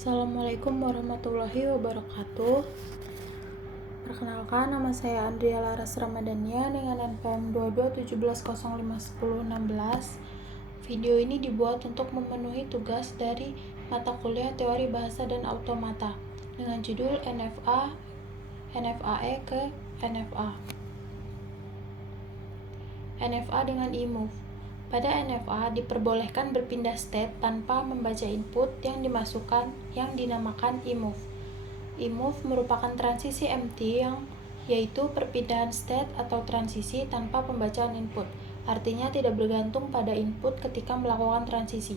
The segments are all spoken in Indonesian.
Assalamualaikum warahmatullahi wabarakatuh. Perkenalkan, nama saya Andrea Laras Ramadhania dengan NPM 2217051016. Video ini dibuat untuk memenuhi tugas dari mata kuliah Teori Bahasa dan Automata dengan judul NFA, NFAE ke NFA. NFA dengan e-move. Pada NFA diperbolehkan berpindah state tanpa membaca input yang dimasukkan yang dinamakan e-move. E-move merupakan transisi empty yaitu perpindahan state atau transisi tanpa pembacaan input. Artinya tidak bergantung pada input ketika melakukan transisi.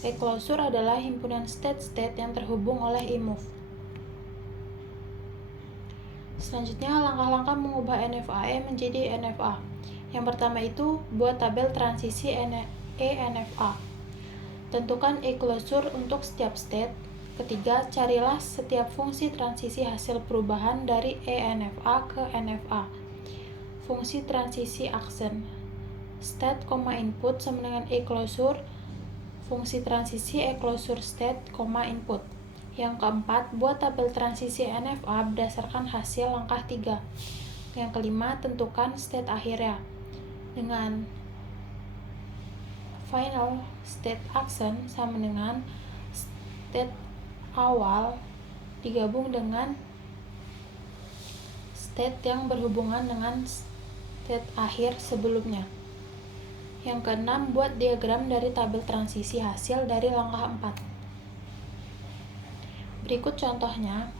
E-closure adalah himpunan state-state yang terhubung oleh e-move. Selanjutnya, langkah-langkah mengubah NFAE menjadi NFA. Yang pertama itu, buat tabel transisi eNFA. Tentukan e-closure untuk setiap state. Ketiga, carilah setiap fungsi transisi hasil perubahan dari eNFA ke NFA. Fungsi transisi aksen. State, input sama dengan e-closure. Fungsi transisi e-closure state, input. Yang keempat, buat tabel transisi NFA berdasarkan hasil langkah 3. Yang kelima, tentukan state akhirnya dengan final state action sama dengan state awal digabung dengan state yang berhubungan dengan state akhir sebelumnya. Yang keenam, buat diagram dari tabel transisi hasil dari langkah 4. Berikut contohnya.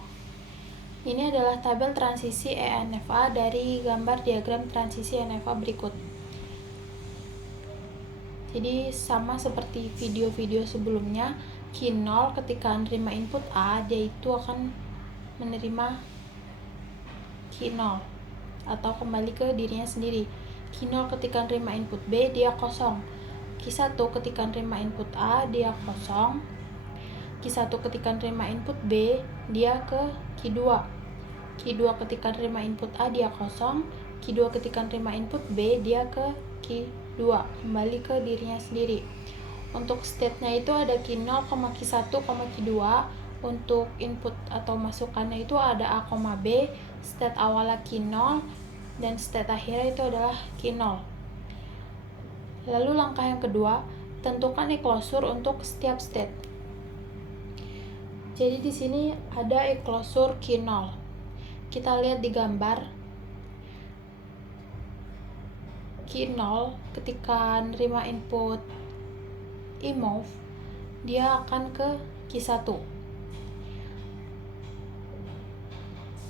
Ini adalah tabel transisi eNFA dari gambar diagram transisi NFA berikut. Jadi sama seperti video-video sebelumnya, Q0 ketika menerima input A, dia itu akan menerima Q0 atau kembali ke dirinya sendiri. Q0 ketika menerima input B, dia kosong. Q1 ketika menerima input A, dia kosong. Q1 ketika menerima input B, dia ke Q2. Q2 ketika menerima input A, dia kosong. Q2 ketika menerima input B, dia ke Q2, kembali ke dirinya sendiri. Untuk state-nya itu ada Q0, Q1, Q2. Untuk input atau masukannya itu ada A, B. State awalnya Q0 dan state akhirnya itu adalah Q0. Lalu langkah yang kedua, tentukan e-closure untuk setiap state. Jadi di sini ada e-closure Q0. Kita lihat di gambar. Q0 ketika nerima input e-move, dia akan ke Q1.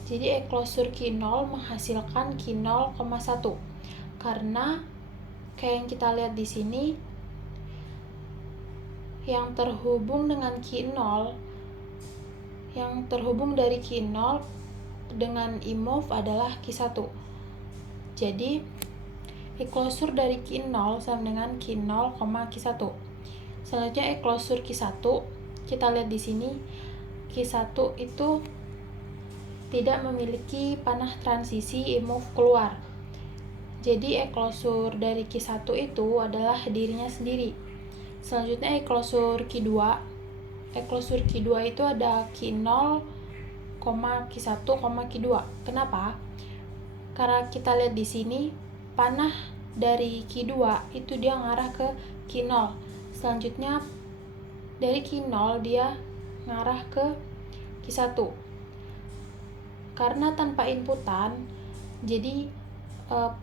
Jadi e-closure Q0 menghasilkan Q0, 1. Karena kayak yang kita lihat di sini, yang terhubung dengan Q0, yang terhubung dari Q0 dengan e-move adalah Q1. Jadi e-closure dari Q0 sama dengan Q0, Q1. Selanjutnya e-closure Q1, kita lihat di sini Q1 itu tidak memiliki panah transisi e-move keluar. Jadi e-closure dari Q1 itu adalah dirinya sendiri. Selanjutnya e-closure Q2. E-closure Q2 itu ada Q0, Q1, Q2. Kenapa? Karena kita lihat di sini panah dari Q2 itu dia ngarah ke Q0. Selanjutnya dari Q0 dia ngarah ke Q1. Karena tanpa inputan, jadi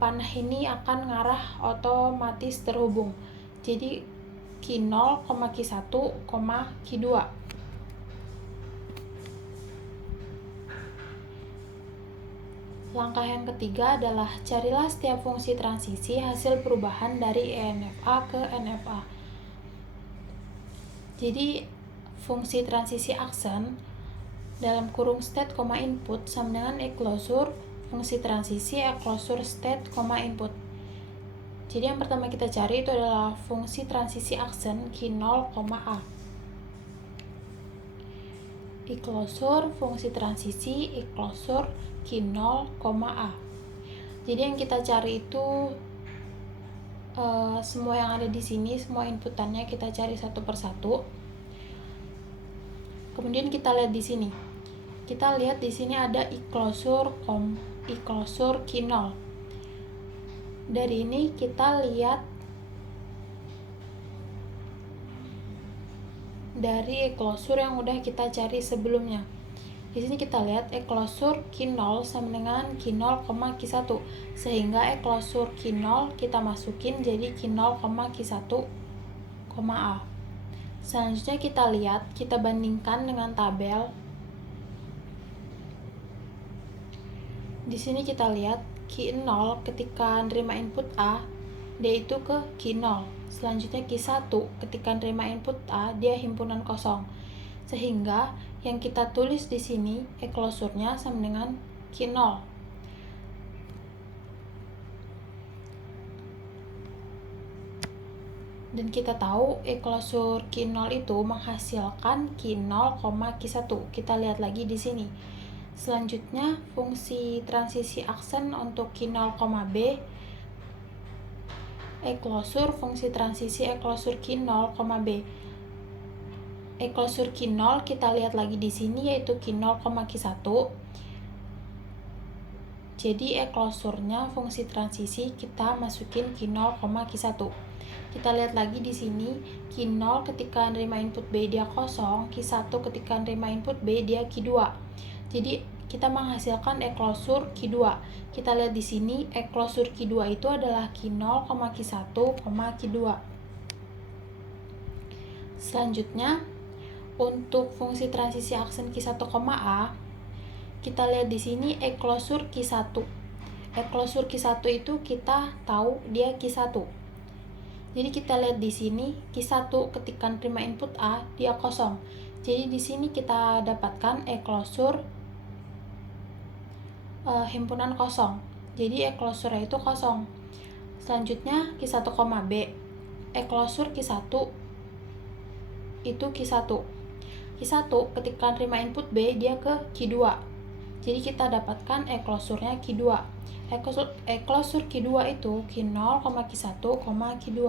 panah ini akan ngarah otomatis terhubung. Jadi Q0, Q1, Q2. Langkah yang ketiga adalah carilah setiap fungsi transisi hasil perubahan dari eNFA ke NFA. Jadi fungsi transisi aksen dalam kurung state, input sama dengan e-closure fungsi transisi e-closure state, input. Jadi yang pertama kita cari itu adalah fungsi transisi aksen Q0, A. E-closure fungsi transisi e-closure Q0, A. Jadi yang kita cari itu semua yang ada di sini, semua inputannya kita cari satu persatu. Kemudian kita lihat di sini. Kita lihat di sini ada e-closure Q0. Dari ini kita lihat dari e-closure yang udah kita cari sebelumnya. Di sini kita lihat e-closure Q0 sama dengan Q0, Q1, sehingga e-closure Q0 kita masukin jadi Q0, Q1, A. Selanjutnya kita bandingkan dengan tabel. Di sini kita lihat Q0 ketika nerima input A, dia itu ke Q0. Selanjutnya Q1 ketika nerima input A, dia himpunan kosong. Sehingga yang kita tulis di sini e-closure-nya sama dengan Q0. Dan kita tahu e-closure Q0 itu menghasilkan Q0, Q1. Kita lihat lagi di sini. Selanjutnya fungsi transisi aksen untuk Q0, B. E-closure fungsi transisi e-closure Q0, B. E-closure Q0 kita lihat lagi di sini yaitu Q0, Q1. Jadi e-closure-nya fungsi transisi kita masukin Q0, Q1. Kita lihat lagi di sini Q0 ketika nerima input B dia kosong, Q1 ketika nerima input B dia Q2. Jadi kita menghasilkan e-closure Q2. Kita lihat di sini e-closure Q2 itu adalah Q0, Q1, Q2. Selanjutnya untuk fungsi transisi aksen Q1, A, kita lihat di sini e-closure Q1. E-closure Q1 itu kita tahu dia Q1. Jadi kita lihat di sini Q1 ketika terima input A dia kosong. Jadi di sini kita dapatkan e-closure himpunan kosong. Jadi e-closure itu kosong. Selanjutnya Q1, B. E-closure Q1 itu Q1. Q1 ketika terima input B dia ke Q2. Jadi kita dapatkan e-closure-nya Q2. E-closure Q2 itu Q0, Q1, Q2.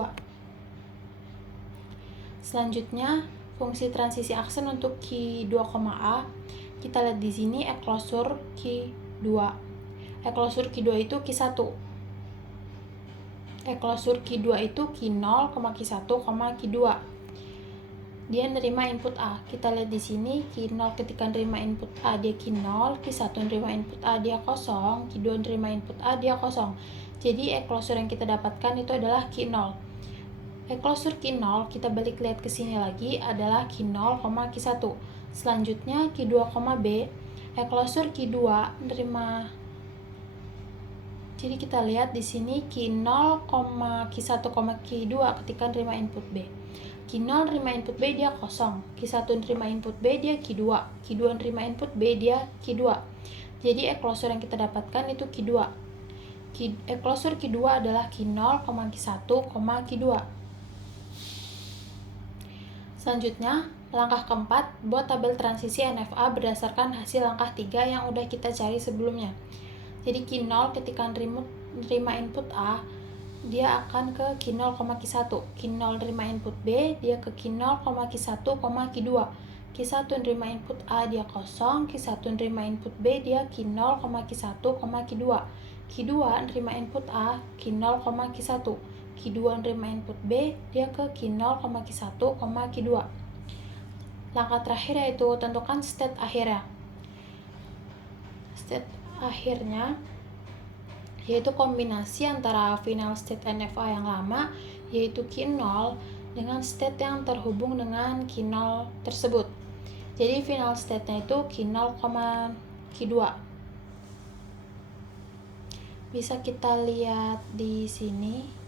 Selanjutnya fungsi transisi aksen untuk Q2, A. Kita lihat di sini e-closure Q2. E-closure Q2 itu Q1. E-closure Q2 itu Q0, Q1, Q2. Dia nerima input A. Kita lihat di sini Q0 ketika nerima input A dia Q0, Q1 nerima input A dia kosong, Q2 nerima input A dia kosong. Jadi e-closure yang kita dapatkan itu adalah Q0. E-closure Q0 kita balik lihat ke sini lagi adalah Q0, Q1. Selanjutnya Q2, B. E-closure Q2 nerima. Jadi kita lihat di sini Q0, Q1, Q2 ketika nerima input B. Q0 nerima input B dia kosong, Q1 nerima input B dia Q2, Q2 nerima input B dia Q2. Jadi e-closure yang kita dapatkan itu Q2. E-closure Q2 adalah Q0, Q1, Q2. Selanjutnya, langkah keempat, buat tabel transisi NFA berdasarkan hasil langkah 3 yang udah kita cari sebelumnya. Jadi Q0 ketika nerima input A, dia akan ke Q0, Q1. Q0 nerima input B, dia ke Q0, Q1, Q2. Q1 nerima input A, dia kosong. Q1 nerima input B, dia Q0, Q1, Q2. Q2 nerima input A, Q0, Q1. Q2 nerima input B, dia ke Q0, Q1, Q2. Langkah terakhir yaitu tentukan state akhirnya. State akhirnya yaitu kombinasi antara final state NFA yang lama yaitu Q0 dengan state yang terhubung dengan Q0 tersebut. Jadi final state-nya itu Q0, Q2. Bisa kita lihat di sini.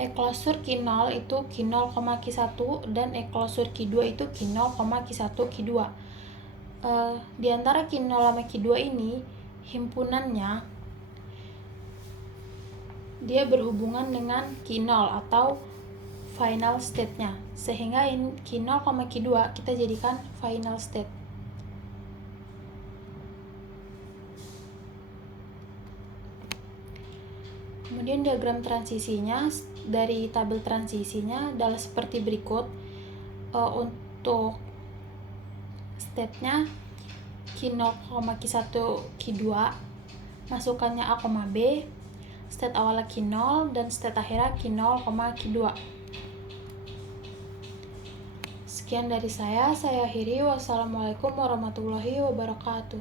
E-closure Q0 itu Q0, Q1 dan e-closure Q2 itu Q0, Q1, Q2. Di antara Q0 sama Q2 ini himpunannya dia berhubungan dengan Q0 atau final state-nya, sehingga Q0, Q2 kita jadikan final state. Kemudian diagram transisinya dari tabel transisinya adalah seperti berikut. Untuk state-nya Q0, Q1, Q2, masukannya A, B, state awalnya Q0 dan state akhirnya Q0, Q2. Sekian dari saya akhiri. Wassalamualaikum warahmatullahi wabarakatuh.